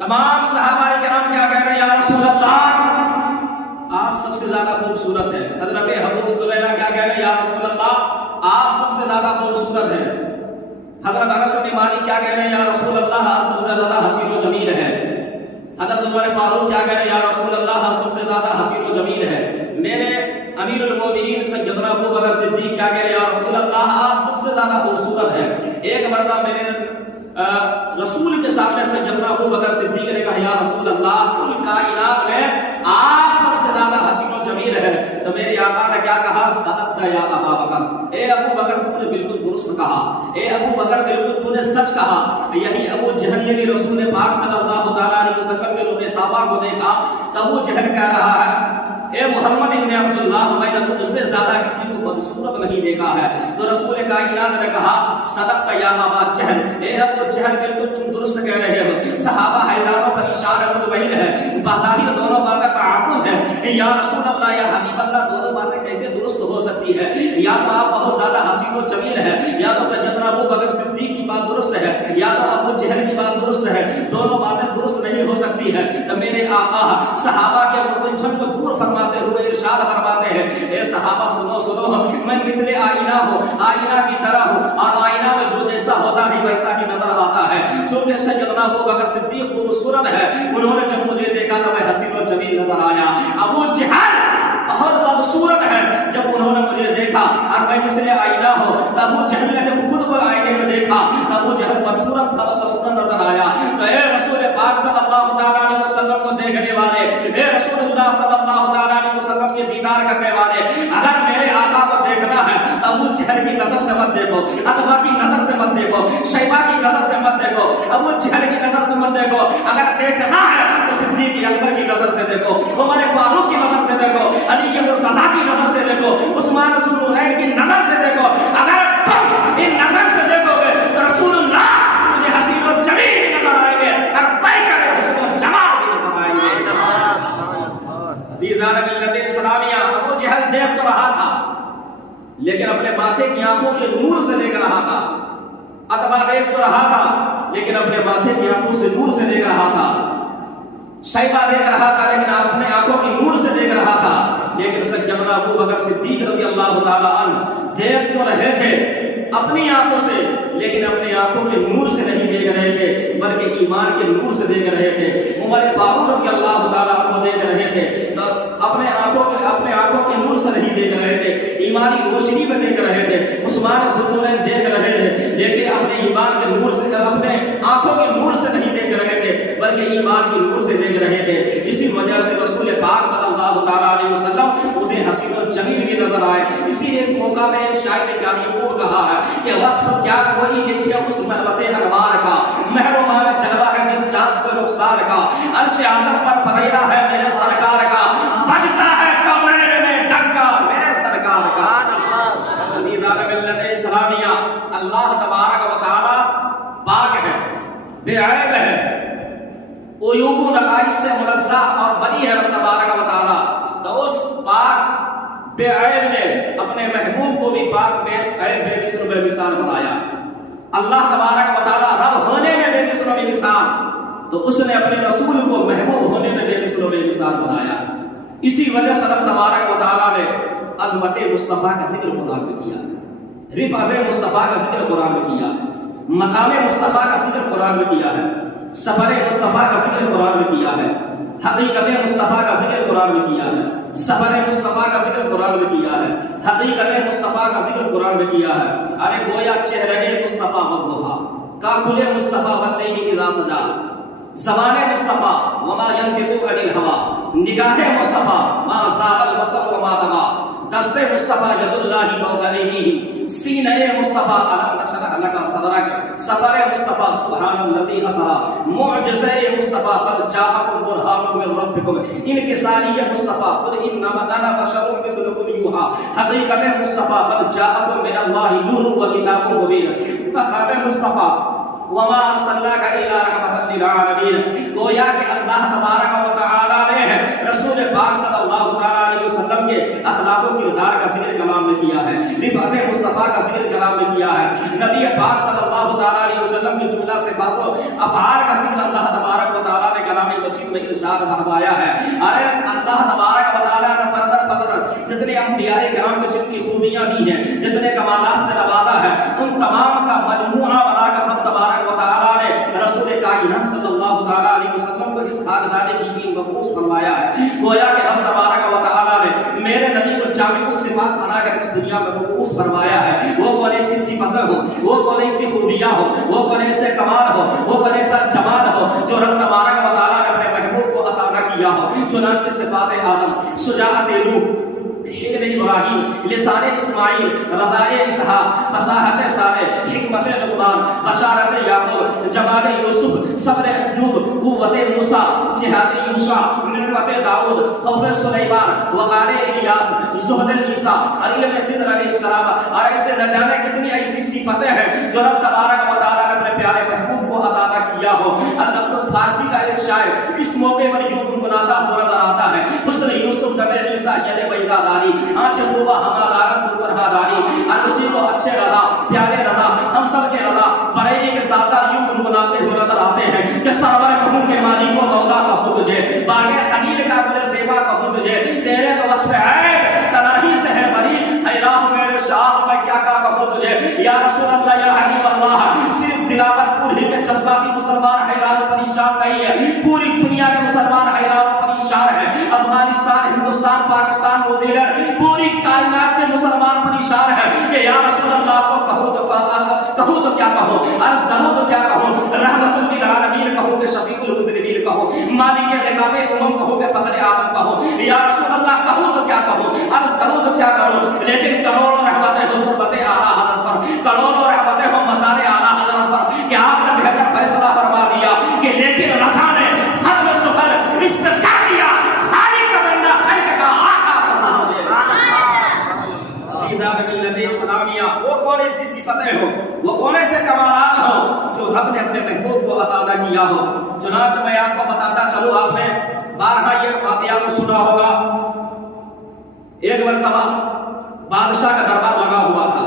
تمام صحابہ کرام کیا کہہ رہے ہیں؟ یا رسول اللہ آپ سب سے زیادہ خوبصورت ہیں۔ حضرت ابو ہریرہ کیا کہہ رہے ہیں؟ یا رسول اللہ آپ سب سے زیادہ خوبصورت ہیں۔ حضرت انس بن مالک کیا کہہ رہے ہیں؟ یا رسول اللہ آپ سب سے زیادہ حسین و جمیل ہیں۔ حضرت عمر فاروق کیا کہہ رہے ہیں؟ یا رسول اللہ آپ سب سے زیادہ حسین و جمیل ہیں۔ میرے امیر المومنین سیدنا ابو بکر صدیق کیا کہہ رہے ہیں؟ یا رسول اللہ آپ سب سے زیادہ خوبصورت ہیں۔ ایک مرتبہ میرے رسول کے سامنے سیدنا ابو بکر صدیق نے کہا یا رسول اللہ کل کائنات میں آپ سب سے زیادہ حسین و جمیل ہے۔ تو میرے آقا نے کیا کہا؟ صدقت یا ابا بکر، اے ابو بکر تو نے بالکل درست کہا، اے ابو بکر بالکل تو نے سچ کہا۔ یہی ابو جہل نے بھی رسول پاک صلی اللہ تعالی علیہ وسلم کے روح طابہ کو دیکھا تو ابو جہل کہہ رہا ہے اے محمد ابن عبداللہ میں نے تجھ سے زیادہ کسی کو بدصورت نہیں دیکھا ہے۔ تو رسول کائنات نے کہا صدقت یا ابا جہل، اے ابو جہل بالکل تم درست کہہ رہے ہو۔ صحابہ حیران و پریشان اور مطمئن ہے، بظاہر دونوں باتیں تعارض ہے۔ یا رسول اللہ یا حبیب اللہ دونوں باتیں کیسے درست ہو سکتی ہے؟ یا تو آپ بہت زیادہ حسین و جمیل ہے، یا تو سیدنا ابو بکر صدیق کی بات درست ہے، یا تو ابو جہل کی بات درست ہے، دونوں باتیں درست نہیں ہو سکتی ہے۔ تو میرے آقا صحابہ کے الجھن کو دور فرماتے ہوئے ارشاد فرماتے ہیں اے صحابہ سنو سنو، میں مثل آئینہ ہوں، آئینہ کی طرح ہوں، اور آئینہ میں جو جیسا ہوتا ہے ویسا ہی نظر آتا ہے۔ چونکہ سیدنا ابو بکر صدیق خوبصورت ہے، انہوں نے جب مجھے دیکھا تو میں حسین و جمیل نظر آیا۔ ابو جہل بہت بدصورت ہے، جب انہوں نے مجھے دیکھا اور میں مثل آئینہ ہوں، ابو جہل نے جب خود کو آئینے میں دیکھا ابو جہل بدصورت تھا، بدصورت نظر آیا۔ تو اے رسول پاک صلی اللہ تعالی علیہ وسلم کو دیکھنے والے، اے رسول اللہ صلی اللہ تعالی علیہ وسلم کے دیدار کرنے والے، اگر میرے آقا کو دیکھنا ہے تو ابو جہل کی نظر سے مت دیکھو، عتبہ کی نظر سے مت دیکھو، شیبہ کی نظر سے مت دیکھو، ابو جہل کی نظر سے مت دیکھو۔ اگر دیکھنا ہے تو صدیق اکبر کی نظر سے دیکھو، عمر فاروق کی نظر سے دیکھو، علی مرتضیٰ کی نظر سے دیکھو، عثمان ذوالنورین کی نظر سے دیکھو۔ اگر تم ان نظر سے دیکھو گے تو رسول اللہ تجھے حسین و جمیل بھی نظر آئیں گے اور پیکر حسن و جمال بھی نظر آئیں گے۔ عزیزان ملت اسلامیہ، ابو جہل دیکھ تو رہا تھا لیکن اپنے ماتھے کی آنکھوں کے نور سے دیکھ رہا تھا۔ عتبہ دیکھ تو رہا تھا لیکن اپنے ماتھے کی آنکھوں سے نور سے دیکھ رہا تھا۔ شیبہ دیکھ رہا تھا لیکن اپنے آنکھوں کی نور سے دیکھ رہا تھا۔ لیکن سیدنا ابو بکر صدیق رضی اللہ تعالی عنہ دیکھ تو رہے تھے اپنی آنکھوں سے لیکن اپنی آنکھوں کے نور سے نہیں دیکھ رہے تھے بلکہ ایمان کے نور سے دیکھ رہے تھے۔ عمر فاروق رضی اللہ تعالی عنہ دیکھ رہے تھے اپنے آنکھوں کے نور سے نہیں دیکھ رہے تھے، ایمانی روشنی میں دیکھ رہے تھے۔ عثمان ذوالنورین دیکھ رہے تھے لیکن اپنے ایمان کے نور سے، اپنے آنکھوں کے نور سے نہیں دیکھ رہے تھے بلکہ ایمان کے نور سے دیکھ رہے تھے۔ اسی وجہ سے رسول پاک صلی اللہ تعالی علیہ وسلم اسے حسین و جمیل بھی نظر آئے۔ اسی لیے اس موقع میں ایک شاعر نے کیا خوب کہا ہے کہ وصف کیا کوئی لکھے اس ملبت انوار کا، محرومان جلوہ ہے جس چاند سے رخسار کا، عرش اعظم پر فریضہ ہے میرے سرکار کا، بجتا ہے کونین میں ڈنکا میرے سرکار کا۔ عزیزان ملت اسلامیہ، اللہ تبارک و تعالی پاک ہے، بے عیب ہے، عیوب و نقائص سے منزہ اور بری ہے رب تبارک و تعالی۔ تو اس پاک بے عیب نے اپنے محبوب کو بھی پاک بے عیب بے مثل بے مثال بنایا۔ اللہ تبارک و تعالی رب ہونے میں بے مثل بے مثال، تو اس نے اپنے رسول کو محبوب ہونے میں بے مثل بے مثال بنایا۔ اسی وجہ سے رب تبارک و تعالی نے عظمت مصطفیٰ کا ذکر قرآن میں کیا ہے، رفعت مصطفیٰ کا ذکر قرآن میں کیا ہے، مقام مصطفیٰ کا ذکر قرآن میں کیا ہے، سفر مصطفیٰ کا ذکر قرآن میں کیا ہے، حقیقت مصطفیٰ کا ذکر قرآن میں کیا ہے، سفر مصطفیٰ کا ذکر قرآن میں کیا ہے، حقیقت مصطفیٰ کا ذکر قرآن میں کیا ہے۔ ارے گویا چہرے مصطفیٰ والضحیٰ، کاکل مصطفیٰ واللیل اذا سجا، زبان مصطفیٰ وما ینطق عن الہوی، نگاہ مصطفیٰ ما زاغ البصر وما طغی، دست مصطفیٰ ید اللہ فوق ایدیہ، سینہ مصطفیٰ الم نشرح لک صدرک، سفر مصطفیٰ سبحان الذی اسری، معجزہ مصطفیٰ قد جاءکم برہان من ربکم، انکساری مصطفیٰ قل انما انا بشر مثلکم یوحی، حقیقت مصطفیٰ قد جاءکم من اللہ نور و کتاب مبین، مقام مصطفیٰ وما ارسلناک الا رحمۃ للعالمین۔ گویا کہ اللہ تبارک و تعالی نے رسول پاک صلی اللہ تعالی علیہ وسلم کے اخلاق و کردار کا ذکر کلام میں کیا ہے، رفعت مصطفیٰ کا ذکر کلام میں کیا ہے، نبی پاک صلی اللہ تعالی علیہ وسلم کی جملہ صفات و افعال کا ذکر اللہ تبارک و تعالی میں ارشاد فرمایا ہے ارے اللہ تبارک و تعالیٰ نے جتنے انبیاء کرام کو جتنی خوبیاں دی ہیں جتنے کمالات سے نوازا ہے ان تمام کا مجموعہ بنا کر رب تبارک و تعالیٰ نے رسول کائنات صلی اللہ تعالیٰ علیہ وسلم کو اس خاکدانی کی دین مبعوث فرمایا ہے گویا کہ رب تبارک و تعالیٰ نے میرے نبی کو جامع الصفات بنا کر اس دنیا میں مبعوث فرمایا ہے وہ کون ایسی صفتیں ہو وہ کون ایسی خوبیاں ہو وہ کون ایسے کمال ہو وہ کون ایسا جمال ہو جو رب تبارک و تعالیٰ نے اپنے محبوب کو عطا نہ کیا ہو چنانچہ صفات آدم شجاعت روح حلم ابراہیم لسان اسماعیل رضائے اسحاق فصاحت صالح حکمت لقمان بشارت یعقوب جمال یوسف صبر ایوب قوت موسیٰ جہاد یوشع نعمت داؤد خوف سلیمان وقار الیاس زہد عیسیٰ علم خضر علیہ السلام اور ایسے نہ جانے کتنی ایسی صفتیں ہیں جو رب تبارک و تعالیٰ نے اپنے پیارے محبوب کو عطا نہ کیا ہو اللہ فارسی کا ایک شاعر اس موقع پر یوں گنگناتا ہوا نظر آتا ہے حسن یوسف دمر عیسیٰ یل بیدا داری آنچ ہوا ہمارا تو طرح داری اسی کو اچھے رضا پیارے رضا ہم سب کے رضا بریلی کے داتا یوں گنگناتے ہوئے نظر آتے ہیں کہ سرور کہوں کے مالک و مولا کہوں تجھے باغ خلیل کا گل سیوا کہوں تجھے تیرے تو وصف ہے تنہی سے ہے بری حیران میرے شاہ میں کیا کہوں تجھے یا رسول اللہ یا حبیب اللہ صرف دلاور پوری کے جذباتی مسلمان حیران و پریشان نہیں ہے پوری دنیا کے مسلمان حیران و پریشان ہے افغانستان ہندوستان پاکستان نیوزی لینڈ پوری کائنات کے مسلمان پریشان ہے کہ یا رسول اللہ کو کہوں تو کیا کہوں عرض کروں تو کیا کہوں رحمت للعالمین کہوں کہ شفیع المذنبین کہوں مالک رقاب کہوں کہ فخر آدم کہوں یا رسول اللہ کہوں تو کیا کہوں عرض کروں تو کیا کروں لیکن کروڑوں رحمتیں ہو تربت اعلیٰ حضرت پر کروڑوں رحمتیں ہو مزار اعلیٰ حضرت پر کہ آپ نے بہتر فیصلہ فرما دیا کہ لیکن رضا نے حد و سفر اس پر کر دیا خالق کا بندہ خلق کا آقا بنا عزیزان ملت اسلامیہ وہ کون ایسی صفتیں ہو وہ کون ایسے کمالات ہو جو رب نے اپنے محبوب کو عطا نہ کیا ہو چنانچہ میں آپ کو بتاتا چلوں آپ نے بارہا یہ واقعہ کو سنا ہوگا ایک مرتبہ بادشاہ کا دربار لگا ہوا تھا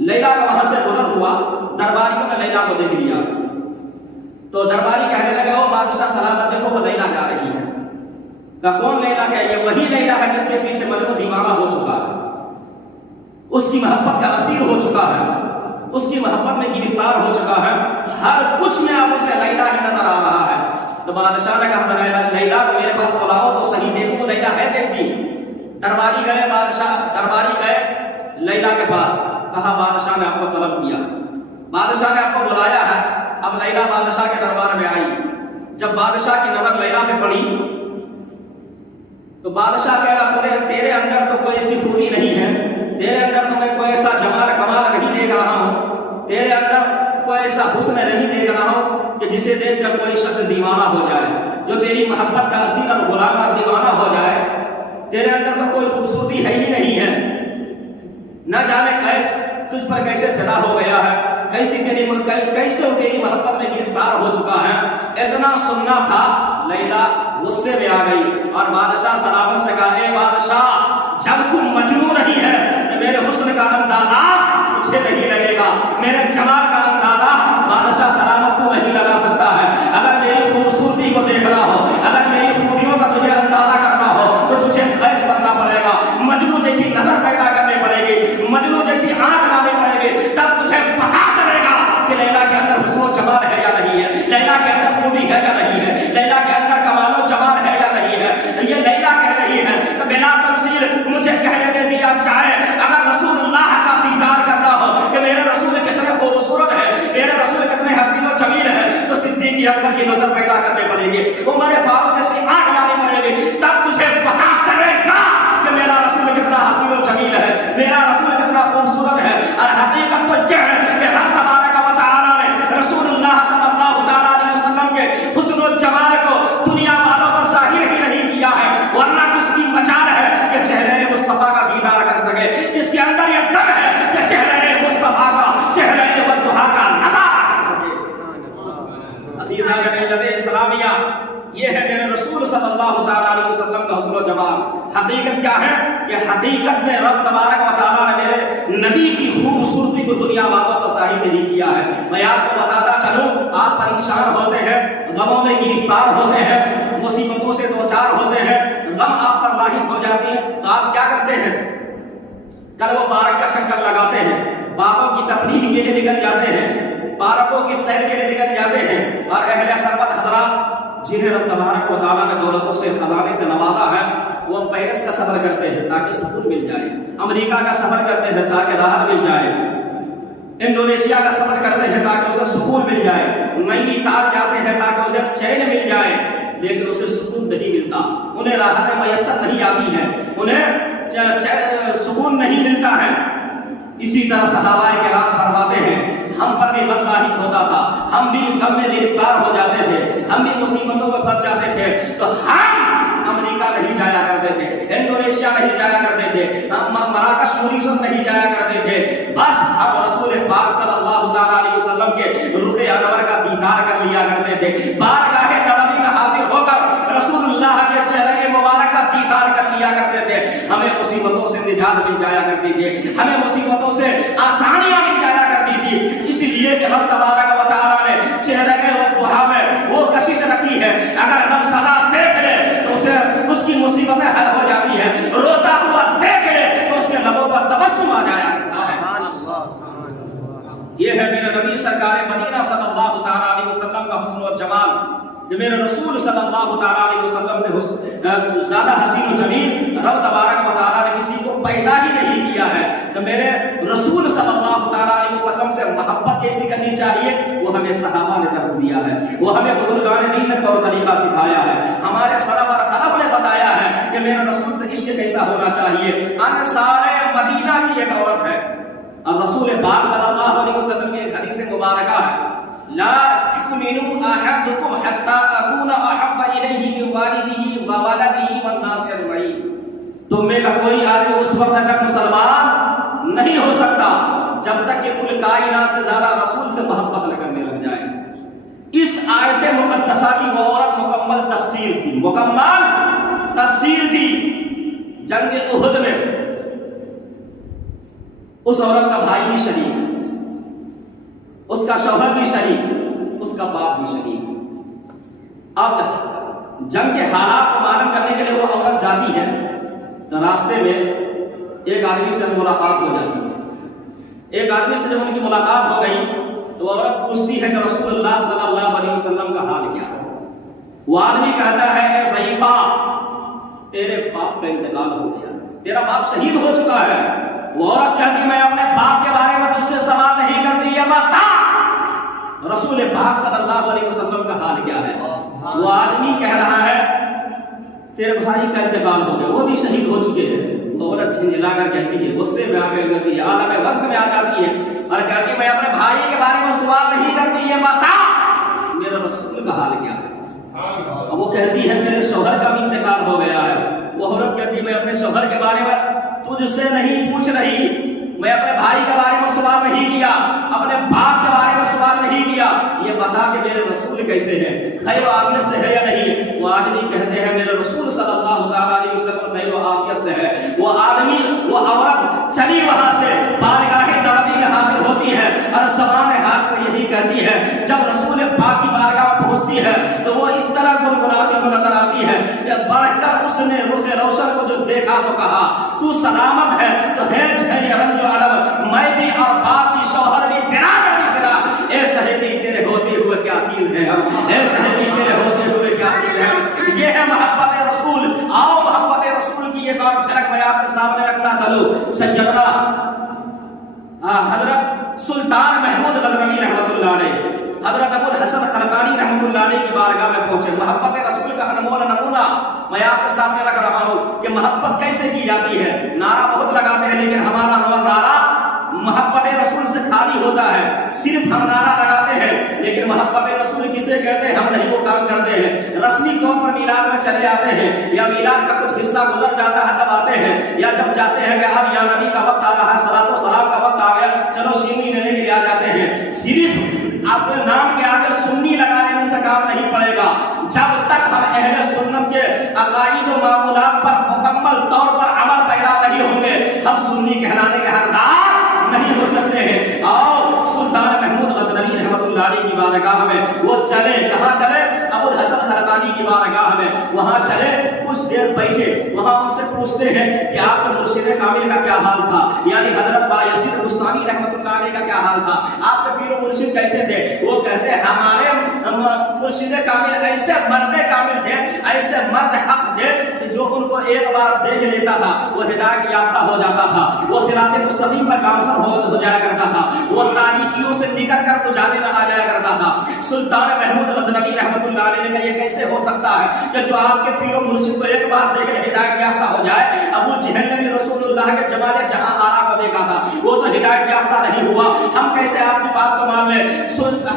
لیلا کا وہاں سے گزر ہوا درباریوں نے لیلا کو دیکھ لیا تو درباری کہنے لگے او بادشاہ سلامت دیکھو وہ لیلا جا رہی ہے کہ کون لیلا کہ یہ وہی لیلا ہے جس کے پیچھے مجنون دیوانہ ہو چکا ہے اس کی محبت کا اسیر ہو چکا ہے اس کی محبت میں گرفتار ہو چکا ہے ہر کچھ میں آپ اسے لیلا ہی نظر آ رہا ہے تو بادشاہ نے کہا لیلا کو میرے پاس بلاؤ تو صحیح دیکھو لیلا ہے کیسی درباری گئے لیلا کے پاس کہا بادشاہ نے آپ کو طلب کیا بادشاہ نے آپ کو بلایا ہے اب لیلا بادشاہ کے دربار میں آئی جب بادشاہ کی نظر لیلا میں پڑی تو بادشاہ کہہ رہا تیرے اندر تو کوئی ایسی خوبی نہیں ہے تیرے اندر تو میں کوئی ایسا جمال کمال نہیں دیکھ رہا ہوں تیرے اندر کوئی ایسا حسن نہیں دیکھ رہا ہوں کہ جسے دیکھ کر کوئی شخص دیوانہ ہو جائے جو تیری محبت کا اسیر اور غلام اور دیوانہ ہو جائے تیرے اندر تو کوئی خوبصورتی ہے ہی نہیں ہے نہ جانے تجھ پر کیسے فدا ہو گیا ہے کیسے تیری محبت میں گرفتار ہو چکا ہے اتنا سننا تھا لیلا غصے میں آ گئی اور بادشاہ سلامت سے کہا اے بادشاہ جب تم مجنون نہیں ہے تو میرے حسن کا اندازہ تجھے نہیں لگے گا میرے جمال کا اندازہ بادشاہ سلامت تو نہیں لگا سکتا ہے اگر میری خوبصورتی کو دیکھنا ہو اگر میری خوبیوں کا تجھے اندازہ کرنا ہو تو تجھے خیز بننا پڑے گا مجنون جیسی نظر پیدا کرنی پڑے گی مجنون جیسی آنکھ لانی پڑے گی تب تجھے پتا چلے گا کہ لیلا کے اندر حسن و جمال ہے یا نہیں ہے لیلا کے اندر خوبی ہے یا نہیں ہے لیلا کے اندر کمال و جمال ہے یا نہیں ہے یہ لیلا کہہ رہی ہے بلا تفصیل مجھے کہنے دیا جائے اگر رسول اللہ کا دیدار کرنا ہو کہ میرے رسول کتنے خوبصورت ہے میرے رسول کتنے حسین و جمیل ہے تو صدیق اکبر کی نظر پیدا کرنے پڑے گی عمر فاروق جیسی آنکھ لانی پڑے گی تب تجھے پتا چلے گا کہ میرا رسول کتنا حسین و جمیل ہے میرا رسول کتنا خوبصورت ہے اور حقیقت تو یہ ہے کہ رب تبارک و تعالیٰ نے رسول اللہ صلی اللہ تعالیٰ علیہ وسلم کے حسن و جمال کو دنیا والوں پر ظاہر ہی نہیں کیا ہے ورنہ کس کی مجال ہے کہ چہرے مصطفیٰ کا دیدار کر سکے اس کے اندر یہ تک ہے کہ چہرے مصطفیٰ کا چہرے والدہا کا نظارہ کر سکے عزیزان ملت اسلامیہ یہ ہے میرے رسول صلی اللہ تعالیٰ علیہ وسلم کا حسن و جمال۔ حقیقت کیا ہے کہ حقیقت میں رب تبارک و تعالیٰ نے میرے نبی کی خوبصورتی کو دنیا والوں کو ظاہر نہیں کیا ہے۔ میں آپ کو بتاتا چلوں، آپ پریشان ہوتے ہیں، غموں میں گرفتار ہوتے ہیں، مصیبتوں سے دوچار ہوتے ہیں، غم آپ پر لاحق ہو جاتے ہیں، تو آپ کیا کرتے ہیں؟ کل وہ پارک کا چکر لگاتے ہیں، باغوں کی تفریح کے لیے نکل جاتے ہیں، پارکوں کی سیر کے لیے نکل جاتے ہیں، اور اہل سربت حضرات جنہیں رب تبارک و تعالیٰ نے دولتوں سے خزانے سے نوازا ہے، وہ پیرس کا سفر کرتے ہیں تاکہ سکون مل جائے، امریکہ کا سفر کرتے ہیں تاکہ راحت مل جائے، انڈونیشیا کا سفر کرتے ہیں تاکہ اسے سکون مل جائے، نینی تال جاتے ہیں تاکہ اسے چین مل جائے، لیکن اسے سکون نہیں ملتا، انہیں راحت میسر نہیں آتی ہے، انہیں سکون نہیں ملتا ہے۔ اسی طرح صحابہ کرام فرماتے ہیں ہم پر بھی غم لاحق ہوتا تھا، ہم بھی غم میں گرفتار ہو جاتے تھے، ہم بھی مصیبتوں میں پھنس جاتے تھے، تو ہم امریکہ نہیں جایا کرتے تھے، انڈونیشیا نہیں جایا کرتے تھے، ہم مراکش موریشس نہیں جایا کرتے تھے، بس ہم رسول پاک صلی اللہ تعالیٰ علیہ وسلم کے رخ انور کا دیدار کر لیا کرتے تھے، بارگاہ نبوی میں حاضر ہو کر رسول اللہ کے چہرے مبارک کا دیدار کر لیا کرتے تھے، ہمیں مصیبتوں سے نجات مل جایا کرتی تھی، ہمیں مصیبتوں سے آسانیاں مل جایا کرتی تھی، اس لیے کہ رب تبارک و تعالیٰ نے چہرے وضحا میں وہ کشش رکھی ہے، اگر ہم صدا دیکھ لیں تو اسے اس کی مصیبتیں حل ہو جاتی ہیں، روتا ہوا دیکھ لے تو اس کے لبوں پر تبسم آ جایا کرتا ہے۔ یہ ہے میرے نبی سرکار مدینہ صلی اللہ تعالیٰ علیہ وسلم کا حسن و جمال، جو میرے رسول صلی اللہ تعالیٰ علیہ وسلم سے زیادہ حسین و جمیل رب تبارک و تعالیٰ نے کسی کو پیدا ہی نہیں کیا ہے۔ تو میرے رسول صلی اللہ تعالیٰ علیہ وسلم سے محبت کیسی کرنی چاہیے، وہ ہمیں صحابہ نے درس دیا ہے، وہ ہمیں بزرگان دین نے طور طریقہ سکھایا ہے، ہمارے سلف اور خلف نے بتایا ہے کہ میرے رسول سے عشق کیسا ہونا چاہیے۔ انصار مدینہ کی ایک عورت ہے، اور رسول پاک صلی اللہ علیہ وسلم کی ایک حدیث مبارکہ ہے، لا يؤمن احدكم حتى اكون احب اليه من والده وولده والناس اجمعين۔ تم میں کا کوئی آدمی اس وقت تک مسلمان نہیں ہو سکتا جب تک کہ کل کائنات سے زیادہ رسول سے محبت نہ کرنے لگ جائے۔ اس آیت مقدسہ کی وہ عورت مکمل تفسیر تھی، مکمل تفسیر تھی۔ جنگ احد میں اس عورت کا بھائی بھی شریک، اس کا شوہر بھی شریک، اس کا باپ بھی شریک۔ اب جنگ کے حالات کو معلوم کرنے کے لیے وہ عورت جاتی ہے، تو راستے میں ایک آدمی سے ملاقات ہو جاتی ہے۔ ایک آدمی سے جب ان کی ملاقات ہو گئی تو وہ عورت پوچھتی ہے کہ رسول اللہ صلی اللہ علیہ وسلم کا حال کیا ہے؟ وہ آدمی کہتا ہے کہ ضعیفہ، تیرے باپ کا انتقال ہو گیا، تیرا باپ شہید ہو چکا ہے۔ وہ عورت کہتی ہے میں اپنے باپ کے بارے میں تجھ سے سوال نہیں کرتی، یہ بتا رسول پاک صلی اللہ علیہ وسلم کا حال کیا ہے؟ وہ آدمی کہہ رہا ہے تیرے بھائی کا انتقال ہو گیا، وہ بھی شہید ہو چکے ہیں۔ وہ عورت جھنجھلا کر کہتی ہے، غصے میں آ کر کہتی ہے، عالم وقت میں آ جاتی ہے اور کہتی ہے میں اپنے بھائی کے بارے میں سوال نہیں کرتی، یہ بتا میرے رسول کا حال کیا ہے؟ وہ کہتی ہے میرے شوہر کا بھی انتقال ہو گیا ہے۔ وہ عورت کہتی ہے میں اپنے شوہر کے بارے میں تجھ سے نہیں پوچھ رہی، میں اپنے بھائی کے بارے میں سوال نہیں کیا، اپنے باپ کے بارے میں سوال نہیں کیا، یہ بتا کہ میرے رسول کیسے ہیں، خیر و عافیت سے ہے یا نہیں؟ وہ آدمی کہتے ہیں میرے رسول صلی اللہ تعالیٰ علیہ وسلم خیر و عافیت سے ہے۔ وہ آدمی، وہ عورت چلی وہاں سے بارگاہ نبوی میں حاضر ہوتی ہے اور زبان حال سے یہی کہتی ہے، جب رسول پاک کی بارگاہ میں پہنچتی ہے تو وہ اس طرح گنگناتی ہوئی نظر آتی ہے کہ بڑھ کر اس نے رخ روشن کو جو دیکھا تو کہا تو سلامت ہے، تو ہے رنج و علم، میں بھی اور باپ بھی، شوہر بھی، برادر بھی فرا، اے شہیدی تیرے ہوتے ہوئے کیا چیز ہے ہم، اے شہیدی تیرے ہوتے ہوئے کیا چیز ہے؟ یہ ہے محبت رسول۔ آؤ محبت رسول کی ایک اور جھلک میں آپ کے سامنے رکھتا چلو۔ سیدنا حضرت سلطان محمود غزنوی رحمۃ اللہ علیہ، حضرت ابو الحسن خلقانی رحمۃ اللہ علیہ کی بارگاہ میں پہنچے، محبت رسول کا انمول نمونہ میں آپ کے سامنے رکھ رہا ہوں کہ محبت کیسے کی جاتی ہے۔ نعرہ بہت لگاتے ہیں لیکن ہمارا نعرہ محبت رسول سے خالی ہوتا ہے، صرف ہم نعرہ لگاتے ہیں لیکن محبت رسول کسے کہتے ہیں ہم نہیں وہ کام کرتے ہیں۔ رسمی طور پر میلاد میں چلے آتے ہیں یا میلاد کا کچھ حصہ گزر جاتا ہے تب آتے ہیں، یا جب جاتے ہیں کہ اب یا نبی کا وقت آ رہا ہے، صلاۃ و سلام کا وقت آ گیا، چلو شیرنی لینے کے لیے آ جاتے ہیں۔ صرف اپنے نام کے آگے سنی لگانے سے کام نہیں پڑے گا، جب تک ہم اہل سنت کے عقائد و معمولات پر مکمل طور پر عمل پیدا نہیں ہوں گے ہم سنی کہلانے کے حقدار نہیں ہو سکتے ہیں۔ اور سلطان محمود غزنوی رحمۃ اللہ علیہ کی بارگاہ میں وہ چلے، کہاں چلے؟ ابو الحسن حلقانی کی بارگاہ میں، وہاں چلے، کچھ دیر بیٹھے، وہاں ان سے پوچھتے ہیں کہ آپ کے مرشد کامل کا کیا حال تھا، یعنی حضرت بایزید بستانی رحمۃ اللہ علیہ کا کیا حال تھا، آپ کے پیر و مرشد کیسے تھے؟ وہ کہتے ہیں ہمارے مرشد کامل ایسے مرد کامل تھے، ایسے مرد حق تھے، جو ان کو ایک بار دیکھ لیتا تھا وہ ہدایت یافتہ ہو جاتا تھا، وہ صراط مستقیم پر گامزن ہو جایا کرتا تھا، وہ تاریکیوں سے نکل کر اجالے میں آ جایا کرتا تھا۔ سلطان محمود غزنوی رحمۃ اللہ علیہ نے یہ کیسے ہو سکتا ہے کہ جو آپ کے پیر و مرشد کو ایک بار دیکھ ہدایت یافتہ ہو جائے؟ ابو جہل نے بھی رسول اللہ کے جمال جہاں آرا کو دیکھا تھا، وہ تو ہدایت یافتہ نہیں ہوا، ہم کیسے آپ کی بات کو مان لیں؟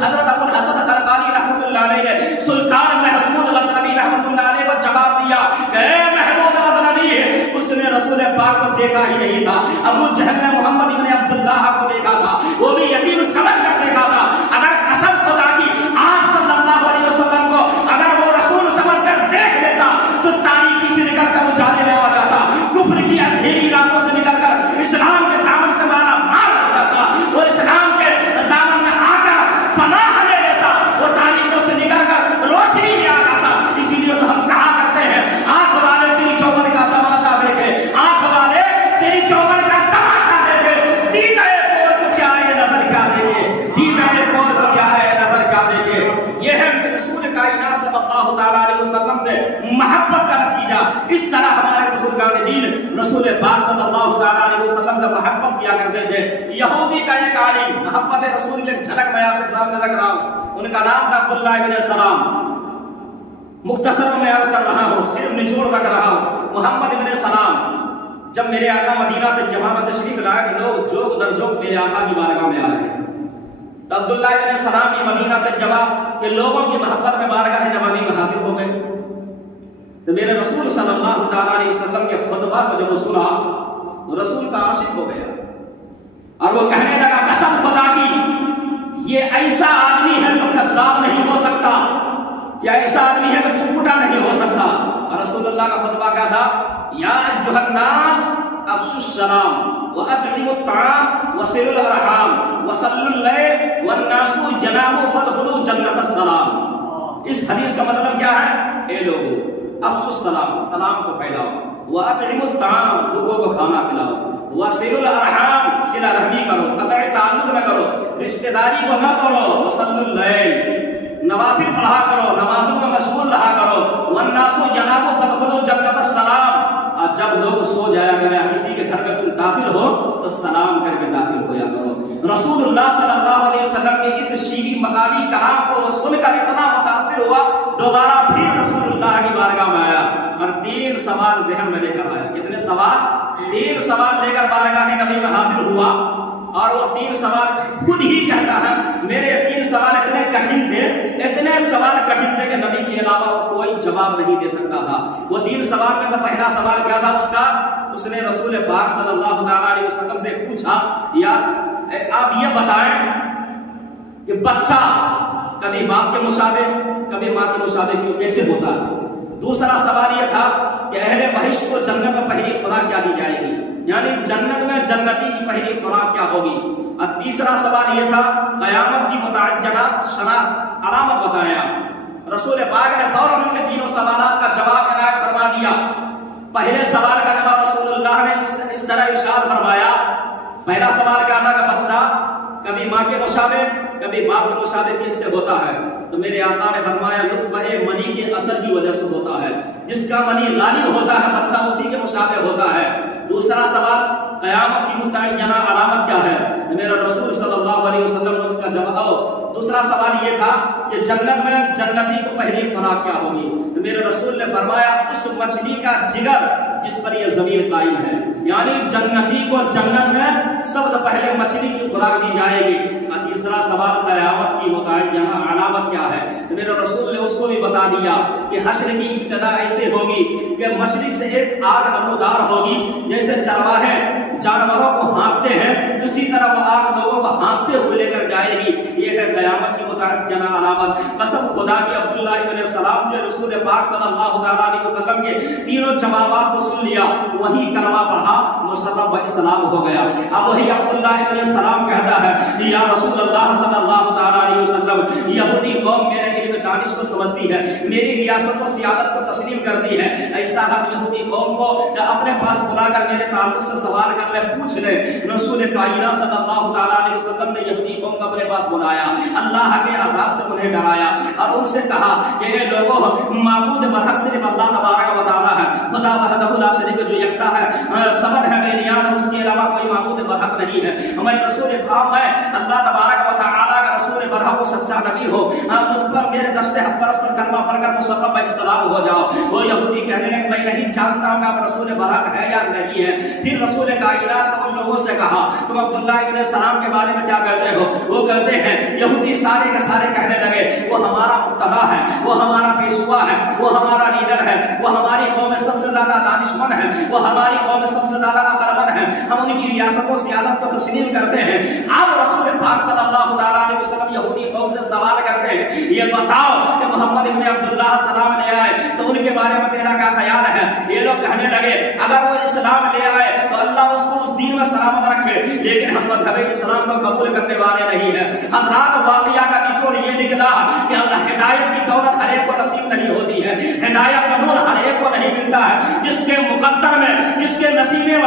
حضرت ابو الحسن حلقانی رحمۃ اللہ علیہ نے سلطان محمود غزنوی رحمۃ اللہ علیہ کو جواب دیا کہ اے محمود غزنوی، اس نے رسول پاک کو دیکھا ہی نہیں تھا، ابو جہل نے محمد ابن عبداللہ کو دیکھا تھا، وہ بھی یتیم سمجھ کر دیکھا تھا، اگر قسم خدا کی آپ صلی اللہ علیہ وسلم کو اگر وہ رسول سمجھ کر دیکھ لیتا تو تاریکی سے نکل کر اجالے میں آ جاتا، کفر کی اندھیری راتوں سے نکل کر اسلام کے دامن سے مارا مار ہو جاتا، وہ اسلام کے دامن میں آ کر پناہ لے لیتا، وہ تاریکوں سے نکل کر روشنی میں آ جاتا۔ اسی لیے تو ہم کہا کرتے ہیں آنکھ والے تیری چوبن کا تماشا دیکھے، آنکھ والے تیری چوبن کا تماشا دیکھے، دیدہ کور کو کیا ہے نظر کیا دیکھے، دیدہ کور کو کیا ہے نظر کیا دیکھے۔ یہ ہے رسول کائنات صلی اللہ تعالیٰ علیہ وسلم سے محبت کا نتیجہ۔ اس طرح ہمارے بزرگان دین رسول پاک صلی اللہ تعالیٰ علیہ وسلم سے محبت کیا کرتے تھے۔ یہودی کا ایک عالم محبت رسول کی جھلک میں آپ کے سامنے رکھ رہا ہوں، ان کا نام تھا عبداللہ ابن سلام۔ مختصر میں عرض کر رہا ہوں، صرف نچوڑ رکھ رہا ہوں۔ محمد ابن سلام جب میرے آقا مدینہ تجمع میں تشریف لائے کہ لوگ جوک در جوک میرے آقا کی بارگاہ میں آ رہے ہیں، تو عبداللہ ابن سلام کی مدینہ تجمع کے لوگوں کی محبت میں بارگاہ نبوی میں حاضر ہو گئے، تو میرے رسول صلی اللہ تعالیٰ علیہ وسلم کے خطبہ کو جب سنا تو رسول کا عاشق ہو گیا، اور وہ کہنے لگا قسم خدا کی یہ ایسا آدمی ہے جو کذاب نہیں ہو سکتا، یا ایسا آدمی ہے جو جھوٹا نہیں ہو سکتا۔ اور رسول اللہ کا خطبہ کیا تھا؟ یا ایھا الناس افشوا السلام واطعموا الطعام وصلوا الارحام وصلوا الليل والناس جناب فادخلوا جنت السلام۔ اس حدیث کا مطلب کیا ہے؟ اے لوگو افشوا السلام، سلام کو پھیلاؤ، واطعموا الطعام، لوگوں کو کھانا کھلاؤ، وصلوا الارحام، صلہ رحمی کرو، قطع تعلق نہ کرو، رشتہ داری کو نہ توڑو، وصلوا الليل، نوافل پڑھا کرو، نمازوں میں مشغول رہا کرو، والناس جناب فادخلوا جنت السلام، اور جب لوگ سو جایا کرے کسی کے گھر میں تم داخل ہو تو سلام کر کے داخل ہو جا کرو۔ رسول اللہ صلی اللہ علیہ وسلم کے اس شیریں مقالی کلام کو سن کر اتنا متاثر ہوا، دوبارہ پھر رسول اللہ کی بارگاہ میں آیا اور 3 سوال ذہن میں لے کر آیا۔ کتنے سوال؟ 3 سوال لے کر بارگاہ نبی میں حاضر ہوا، اور وہ 3 سوال خود ہی کہتا ہے میرے 3 سوال اتنے کٹھن تھے، اتنے سوال کٹھن تھے کہ نبی کے علاوہ کوئی جواب نہیں دے سکتا تھا۔ وہ 3 سوال میں تو پہلا سوال کیا تھا اس کا؟ اس نے رسول پاک صلی اللہ تعالیٰ علیہ وسلم سے پوچھا یا آپ یہ بتائیں کہ بچہ کبھی باپ کے مشابہ کبھی ماں کے مشابہ کیوں کیسے ہوتا ہے؟ دوسرا سوال یہ تھا کہ اہل بہشت کو جنت میں پہلی خوراک کیا دی جائے گی، یعنی جنت میں جنتی کی پہلی خوراک کیا ہوگی؟ اور تیسرا سوال یہ تھا قیامت کی متعجلہ شناخت علامت بتایا۔ رسول پاک نے فوراً ان کے 3 سوالات کا جواب عنایت فرما دیا۔ پہلے سوال کا جواب رسول اللہ نے اس طرح ارشاد فرمایا، پہلا سوال کیا تھا کہ بچہ کبھی ماں کے مشابہ کبھی باپ کے مشابہ کیسے ہوتا ہے؟ تو میرے آقا نے فرمایا لطفہ منی کے اثر کی وجہ سے ہوتا ہے، جس کا منی غالب ہوتا ہے بچہ اسی کے مشابہ ہوتا ہے۔ دوسرا سوال قیامت کی متعینہ علامت کیا ہے؟ میرا رسول صلی اللہ علیہ وسلم نے اس کا جواب، دوسرا سوال یہ تھا کہ جنت میں جنتی کو پہلی خوراک کیا ہوگی؟ میرے رسول نے فرمایا اس مچھلی کا جگر جس پر یہ ضمیر قائم ہے، یعنی جنتی کو جنت میں سب سے پہلے مچھلی کی خوراک دی جائے گی۔ اور تیسرا سوال قیامت کی متعینہ علامت کیا ہے؟ میرے رسول نے اس کو بھی بتا دیا کہ حشر کی ابتدا ایسے ہوگی کہ مشرق سے ایک آگ نمودار ہوگی، جیسے چرواہے جانوروں کو ہانکتے ہیں اسی طرح وہ آگ لوگوں کو ہانکتے ہوئے لے کر جائے گی. یہ ہے قیامت کی متعین علامت. قسم خدا کی عبداللہ ابن سلام جو رسول پاک صلی اللہ تعالیٰ علیہ وسلم کے تینوں جوابات کو سن لیا, وہی کلمہ پڑھا, مسلم و اسلام ہو گیا. اب وہی عبداللہ ابن سلام کہتا ہے یا رسول اللہ صلی اللہ تعالیٰ علیہ وسلم, یہودی قوم میرے علم دانش کو سمجھتی ہے, میری ریاست و سیادت کو تسلیم کرتی ہے. ایسا ہم یہودی قوم کو اپنے پاس بلا کر میرے تعلق سے سوال کر لے, پوچھ لے. رسول کائنات صلی اللہ تعالیٰ علیہ وسلم نے یہودی قوم کو اپنے پاس بلایا, اللہ کے عذاب سے انہیں ڈرایا اور ان سے کہا کہ یہ لوگوں معبود برحق صرف اللہ تبارک و تعالیٰ ہے, خدا وحدہ لا شریک جو یکتا ہے, صمد ہے, بے نیاز ہے, اس کے علاوہ کوئی معبود برحق نہیں ہے. میں رسول پاک ہے, اللہ تبارک و تعالیٰ کا رسول برحق و سچا نبی ہو, مجھ پر میرے دست حق پر کلمہ پڑھ کر مسلم و اسلام ہو جاؤ. وہ یہودی کہنے لگے میں نہیں جانتا ہوں کہ آپ رسول برحق ہے یا نہیں ہے. پھر رسول کائنات نے ان لوگوں سے کہا تم عبداللہ ابن سلام کے بارے میں کیا کہتے ہو؟ وہ کہتے ہیں یہودی سارے کے سارے کہنے لگے وہ ہمارا مقتدا ہے, وہ ہمارا پیشوا ہے, وہ ہمارا لیڈر ہے, وہ ہماری قوم میں سب سے زیادہ دانشمند ہے, وہ ہماری قوم میں سب سے زیادہ عقلمند ہے, ہم ان کی ریاست و سیادت کو تسلیم کرتے ہیں. اب رسول پاک صلی اللہ تعالیٰ علیہ وسلم یہودی قوم سے سوال کرتے ہیں یہ بتاؤ کہ محمد ابن عبداللہ سلام لے آئے تو ان کے بارے میں تیرا کیا خیال ہے؟ یہ لوگ کہنے لگے اگر وہ اسلام لے آئے تو اللہ اس کو اس دین میں سلامت رکھے, لیکن ہم مذہب اسلام کو قبول کرنے والے نہیں ہیں. حضرات واقعہ کا نچوڑ یہ نکلا کہ اللہ ہدایت کی دولت ہر ایک کو نصیب نہیں ہوتی ہے, ہدایت کا نور ہر ایک کو نہیں ملتا ہے. جس کے مقدر میں, جس کے نصیب میں